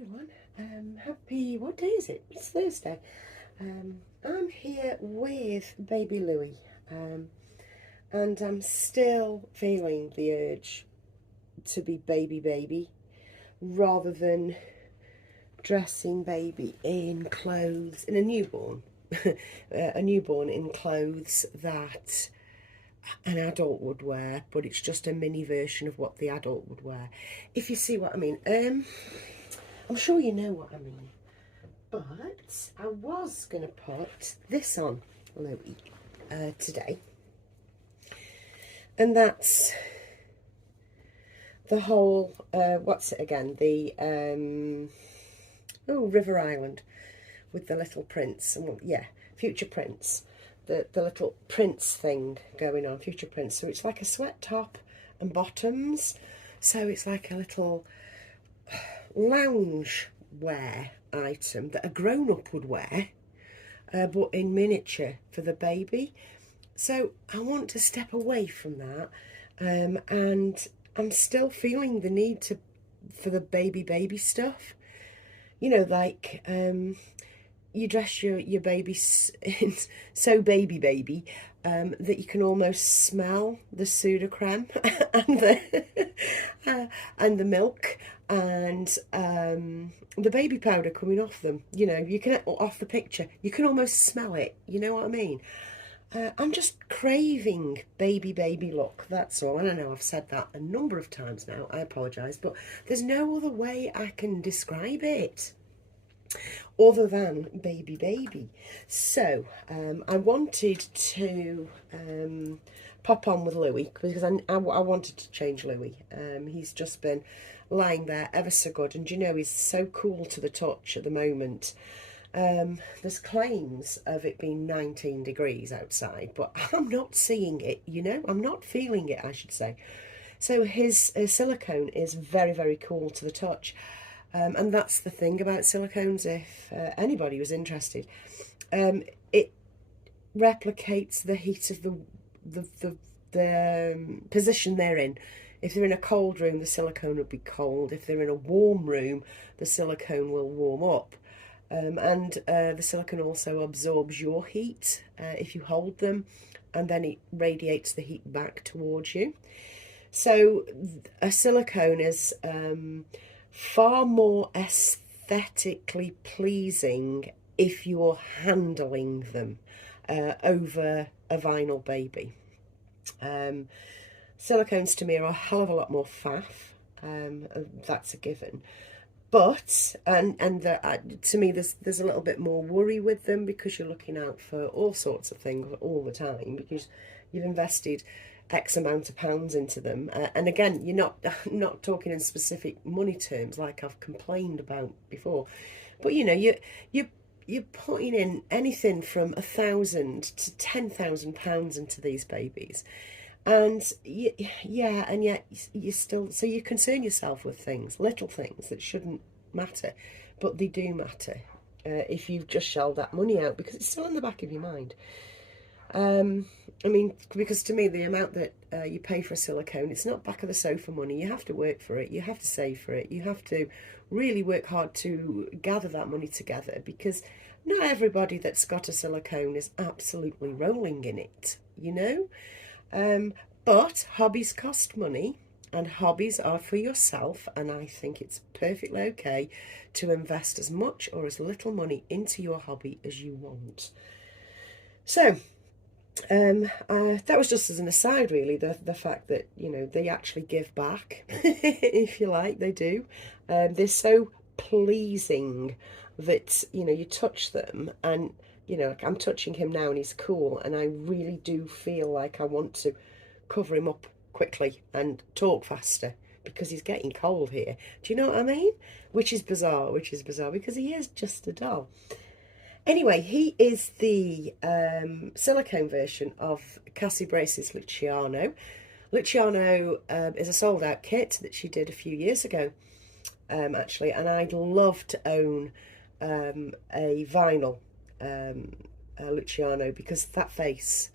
everyone. What day is it? It's Thursday. I'm here with baby Louie, and I'm still feeling the urge to be baby rather than dressing baby in clothes, in a newborn, a newborn in clothes that an adult would wear, but it's just a mini version of what the adult would wear. If you see what I mean. I'm sure you know what I mean. But I was going to put this on Louie today. And that's the whole, what's it again? The, River Island with the little prince. And yeah, Future Prince. The little prince thing going on, Future Prince. So it's like a sweat top and bottoms. So it's like a little lounge wear item that a grown-up would wear, but in miniature for the baby. So I want to step away from that, and I'm still feeling the need for the baby stuff, you know, like you dress your baby in so baby that you can almost smell the Sudocrem and the milk and the baby powder coming off them. You know, you can, off the picture, you can almost smell it. You know what I mean? I'm just craving baby look, that's all. I don't know, I've said that a number of times now, I apologise, but there's no other way I can describe it other than baby. So I wanted to pop on with Louie because I wanted to change Louie. He's just been lying there ever so good, and you know, he's so cool to the touch at the moment. There's claims of it being 19 degrees outside, but I'm not seeing it, you know, I'm not feeling it, I should say. So his silicone is very cool to the touch. And that's the thing about silicones, if anybody was interested. It replicates the heat of the position they're in. If they're in a cold room, the silicone will be cold. If they're in a warm room, the silicone will warm up. And the silicone also absorbs your heat if you hold them, and then it radiates the heat back towards you. So a silicone is far more aesthetically pleasing if you're handling them over a vinyl baby. Silicones to me are a hell of a lot more faff, that's a given. But to me, there's a little bit more worry with them because you're looking out for all sorts of things all the time because you've invested X amount of pounds into them, and again, you're not talking in specific money terms like I've complained about before, but you know, you're putting in anything from £1,000 to £10,000 into these babies, and yeah, and yet you still, so you concern yourself with things, little things that shouldn't matter, but they do matter if you've just shelled that money out, because it's still in the back of your mind. I mean, because to me, the amount that you pay for a silicone, it's not back of the sofa money. You have to work for it. You have to save for it. You have to really work hard to gather that money together, because not everybody that's got a silicone is absolutely rolling in it, you know? But hobbies cost money, and hobbies are for yourself, and I think it's perfectly okay to invest as much or as little money into your hobby as you want. So that was just as an aside, really, the fact that, you know, they actually give back, if you like, they do. They're so pleasing that, you know, you touch them, and, you know, I'm touching him now and he's cool, and I really do feel like I want to cover him up quickly and talk faster because he's getting cold here. Do you know what I mean? Which is bizarre because he is just a doll. Anyway, he is the silicone version of Cassie Brace's Luciano. Luciano is a sold-out kit that she did a few years ago, actually, and I'd love to own a vinyl Luciano, because that face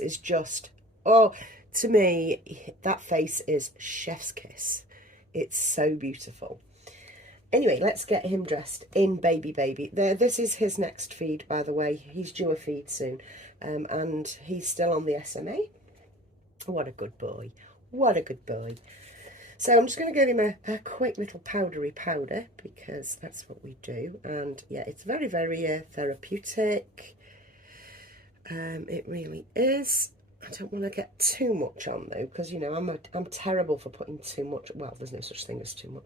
is just, oh, to me, that face is chef's kiss. It's so beautiful. Anyway, let's get him dressed in Baby Baby. This is his next feed, by the way. He's due a feed soon, and he's still on the SMA. What a good boy. What a good boy. So I'm just going to give him a quick little powdery powder, because that's what we do. And yeah, it's very, very therapeutic. It really is. I don't want to get too much on though, because you know I'm terrible for putting too much. Well, there's no such thing as too much,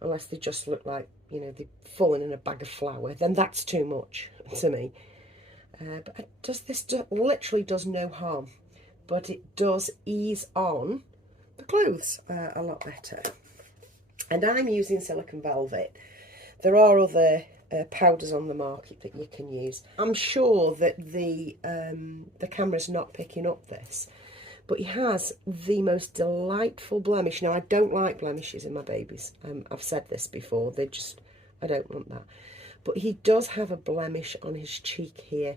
unless they just look like, you know, they've fallen in a bag of flour. Then that's too much to me. But this literally does no harm, but it does ease on the clothes a lot better. And I'm using silicone velvet. There are other powders on the market that you can use. I'm sure that the camera's not picking up this, but he has the most delightful blemish. Now, I don't like blemishes in my babies. I've said this before. I don't want that. But he does have a blemish on his cheek here,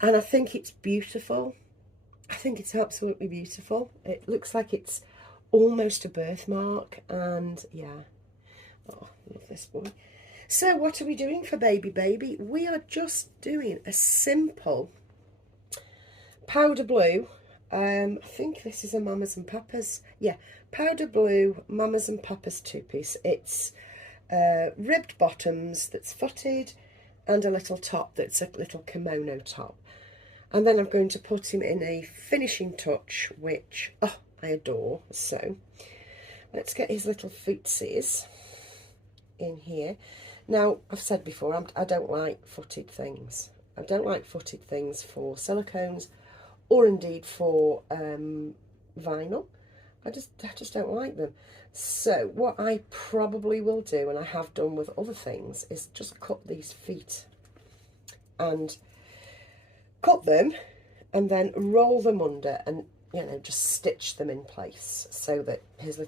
and I think it's beautiful. I think it's absolutely beautiful. It looks like it's almost a birthmark, and yeah. Oh, I love this boy. So what are we doing for Baby Baby? We are just doing a simple powder blue. I think this is a Mamas and Papas. Yeah, powder blue Mamas and Papas two-piece. It's ribbed bottoms that's footed, and a little top that's a little kimono top. And then I'm going to put him in a finishing touch, which, oh, I adore. So let's get his little footsies in here. Now, I've said before, I don't like footed things. I don't like footed things for silicones, or indeed for vinyl. I just don't like them. So what I probably will do, and I have done with other things, is just cut these feet and cut them, and then roll them under, and you know, just stitch them in place so that his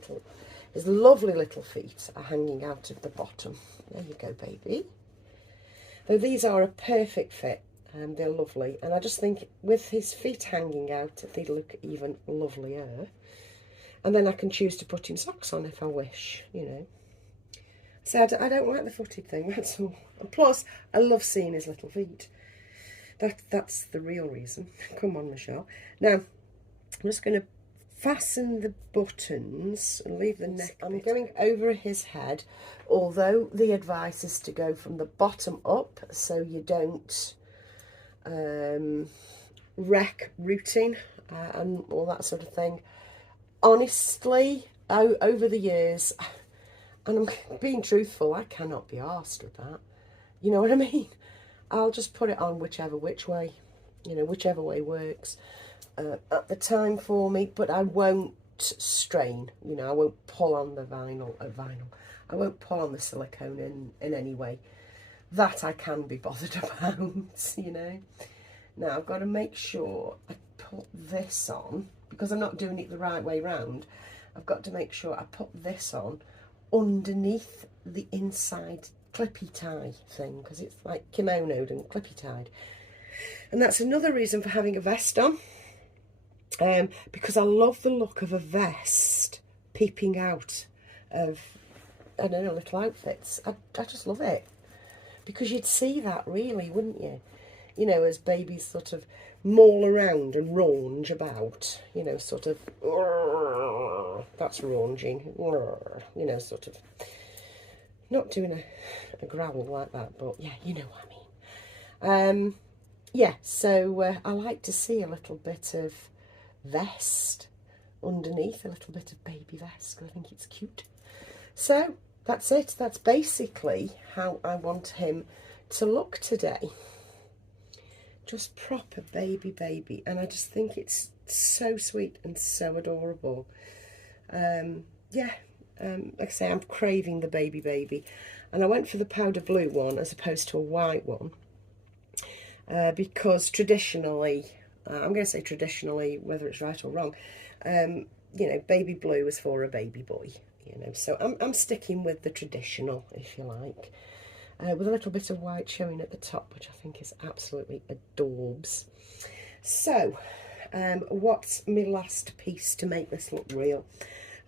lovely little feet are hanging out of the bottom. There you go, baby. Though these are a perfect fit, and they're lovely, and I just think with his feet hanging out, they look even lovelier. And then I can choose to put him socks on if I wish, you know. So I don't like the footed thing, that's all. And plus, I love seeing his little feet. That's the real reason. Come on, Michelle. Now, I'm just going to fasten the buttons and leave the neck. I'm going over his head, although the advice is to go from the bottom up so you don't wreck rooting and all that sort of thing. Honestly, over the years, and I'm being truthful, I cannot be arsed with that. You know what I mean? I'll just put it on which way, you know, whichever way works at the time for me, but I won't strain, you know, I won't pull on the vinyl. I won't pull on the silicone in any way. That I can be bothered about, you know. Now, I've got to make sure I put this on, because I'm not doing it the right way round. I've got to make sure I put this on underneath the inside clippy tie thing, because it's like kimonoed and clippy tied. And that's another reason for having a vest on, because I love the look of a vest peeping out of, I don't know, little outfits. I just love it, because you'd see that really, wouldn't you? You know, as babies sort of maul around and raunge about, you know, sort of, that's raunging, you know, sort of, not doing a growl like that, but yeah, you know what I mean. Yeah, so I like to see a little bit of vest underneath, a little bit of baby vest, because I think it's cute. So that's it. That's basically how I want him to look today. Just proper baby, and I just think it's so sweet and so adorable. Yeah, like I say, I'm craving the baby, and I went for the powder blue one as opposed to a white one, because traditionally, I'm going to say traditionally, whether it's right or wrong, you know, baby blue is for a baby boy, you know, so I'm sticking with the traditional, if you like. With a little bit of white showing at the top, which I think is absolutely adorbs. So, what's my last piece to make this look real?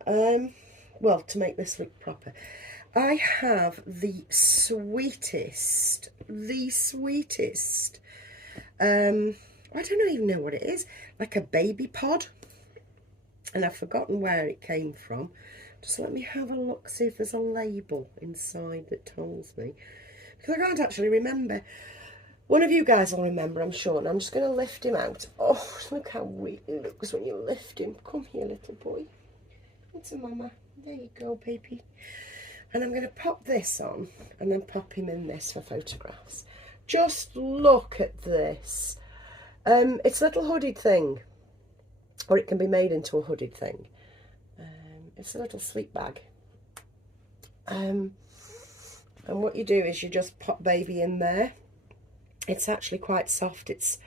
Well, to make this look proper, I have the sweetest, I don't even know what it is, like a baby pod, and I've forgotten where it came from. Just let me have a look, see if there's a label inside that tells me, because I can't actually remember. One of you guys will remember, I'm sure, and I'm just going to lift him out. Oh, look how weak he looks when you lift him. Come here, little boy. Into mama. There you go, baby. And I'm going to pop this on and then pop him in this for photographs. Just look at this. It's a little hooded thing, or it can be made into a hooded thing. It's a little sleep bag. And what you do is you just pop baby in there. It's actually quite soft. It's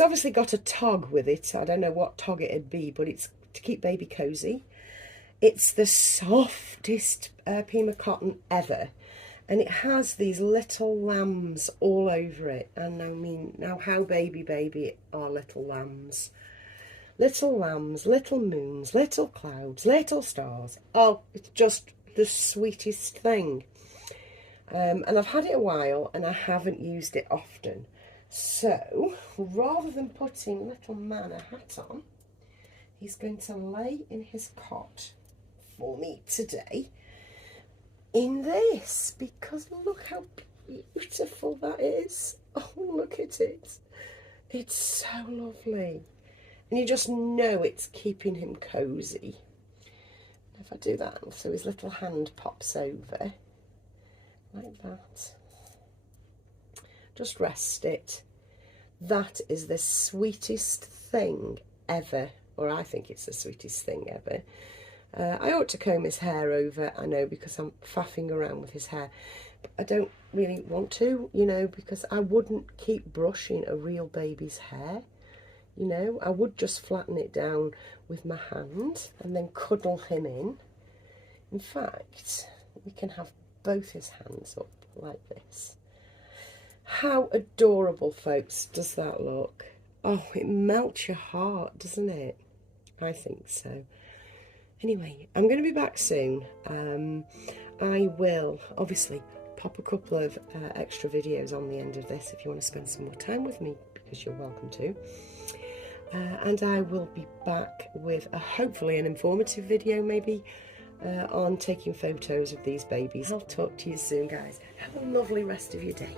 obviously got a tog with it. I don't know what tog it'd be, but it's to keep baby cozy. It's the softest Pima cotton ever, and it has these little lambs all over it. And I mean, now how baby are little lambs. Little lambs, little moons, little clouds, little stars. Oh, it's just the sweetest thing. And I've had it a while and I haven't used it often. So, rather than putting little man a hat on, he's going to lay in his cot for me today in this, because look how beautiful that is. Oh, look at it. It's so lovely. And you just know it's keeping him cozy. If I do that, so his little hand pops over like that. Just rest it. That is the sweetest thing ever, or I think it's the sweetest thing ever. I ought to comb his hair over, I know, because I'm faffing around with his hair. But I don't really want to, you know, because I wouldn't keep brushing a real baby's hair. You know, I would just flatten it down with my hand and then cuddle him in. In fact, we can have both his hands up like this. How adorable, folks, does that look? Oh, it melts your heart, doesn't it? I think so. Anyway, I'm going to be back soon. I will obviously pop a couple of extra videos on the end of this if you want to spend some more time with me, because you're welcome to. And I will be back with hopefully an informative video, maybe, on taking photos of these babies. I'll talk to you soon, guys. Have a lovely rest of your day.